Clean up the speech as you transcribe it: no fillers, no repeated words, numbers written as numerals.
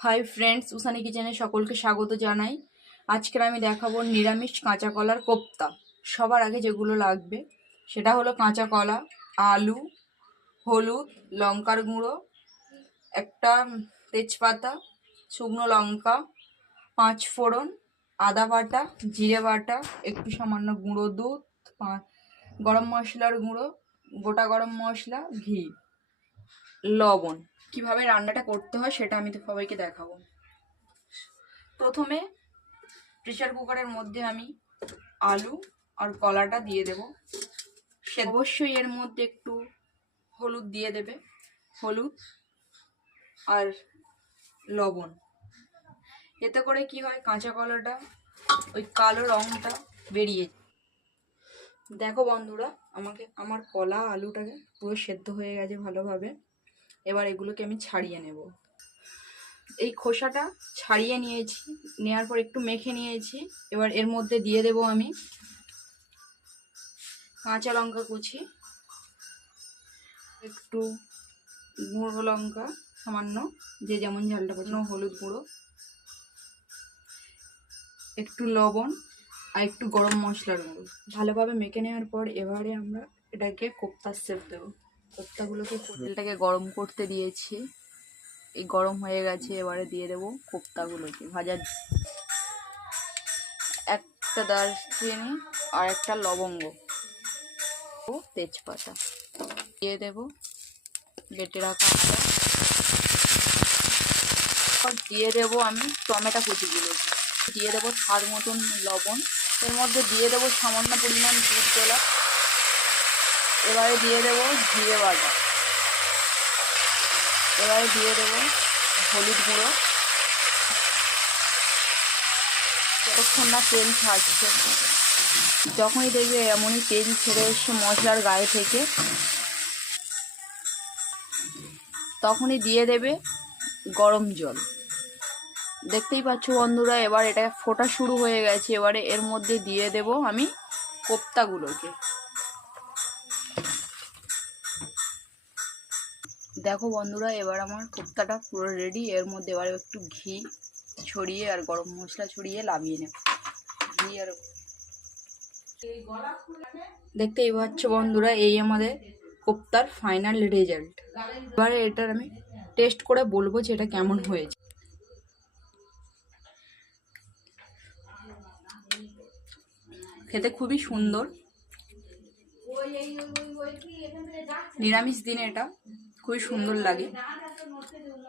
Hi friends, উসানি কিচেনে সকলকে স্বাগত জানাই। আজকের আমি দেখাবো নিরামিষ কাঁচা কলার কোপ্তা। সবার আগে যেগুলো লাগবে সেটা হলো কাঁচা কলা, আলু, হলুদ, লঙ্কার গুঁড়ো, একটা তেজপাতা, শুকনো লঙ্কা, 5 ফোড়ন, আদা বাটা, জিরে বাটা, একটু সামান্য গুঁড়ো দুধ, গরম মশলার গুঁড়ো, গোটা গরম মশলা, ঘি, লবণ। কিভাবে রান্নাটা করতে হয় সেটা আমি তো সবাইকে দেখাবো। প্রথমে প্রেসার কুকারের মধ্যে আমি আলু আর কলাটা দিয়ে দেব। সে অবশ্যই এর মধ্যে একটু হলুদ দিয়ে দেবে, হলুদ আর লবণ। এতে করে কি হয়, কাঁচা কলাটা ওই কালো রঙটা বেরিয়ে। দেখো বন্ধুরা, আমার কলা আলুটাকে পুরো সেদ্ধ হয়ে গেছে ভালোভাবে। এবার এগুলোকে আমি ছাড়িয়ে নেব। এই খোসাটা ছাড়িয়ে নিয়েছি, নেওয়ার পর একটু মেখে নিয়েছি। এবার এর মধ্যে দিয়ে দেব আমি কাঁচা লঙ্কা কুচি, একটু গুঁড়ো লঙ্কা সামান্য, যে যেমন ঝালটা পছন্দ, হলুদ গুঁড়ো, একটু লবণ আর একটু গরম মশলার গুঁড়ো। ভালোভাবে মেখে নেওয়ার পর এবারে আমরা এটাকে কোপ্তার শেপ দেবো। কোপ্তাগুলোকে তেলটাকে গরম করতে দিয়েছি, এই গরম হয়ে গেছে। এবারে দিয়ে দেবো কোপ্তাগুলোকে ভাজার। একটা দারচিনি আর একটা লবঙ্গ ও তেজপাতা দিয়ে দেবো, বেটে রাখা আদা। দিয়ে দেবো আমি টমেটো কুচিগুলো, দিয়ে দেবো স্বাদ মতন লবণ। এর মধ্যে দিয়ে দেবো সামান্য পরিমাণ দুধ গোলা। এবারে দিয়ে দেবো জিরে বাটা। এবারে দিয়ে দেবো হলুদ গুঁড়ো। যতক্ষণ না তেল ছাড়ছে, যখনই দেখবে এমনই তেল ছেড়ে এসছে মশলার গায়ে থেকে, তখনই দিয়ে দেবে গরম জল। দেখতেই পাচ্ছ বন্ধুরা, এবার এটা ফোটা শুরু হয়ে গেছে। এবারে এর মধ্যে দিয়ে দেব আমি কোপ্তাগুলোকে। দেখো বন্ধুরা, এবার আমার কোপ্তাটা পুরো রেডি। এর মধ্যে এবারে একটু ঘি ছড়িয়ে আর গরম মশলা ছড়িয়ে নামিয়ে নেব। ঘি আর দেখতেই পাচ্ছ বন্ধুরা, এই আমাদের কোপ্তার ফাইনাল রেজাল্ট। এবারে এটার আমি টেস্ট করে বলবো যে এটা কেমন হয়েছে। খেতে খুবই সুন্দর। নিরামিষ দিনে এটা খুবই সুন্দর লাগে।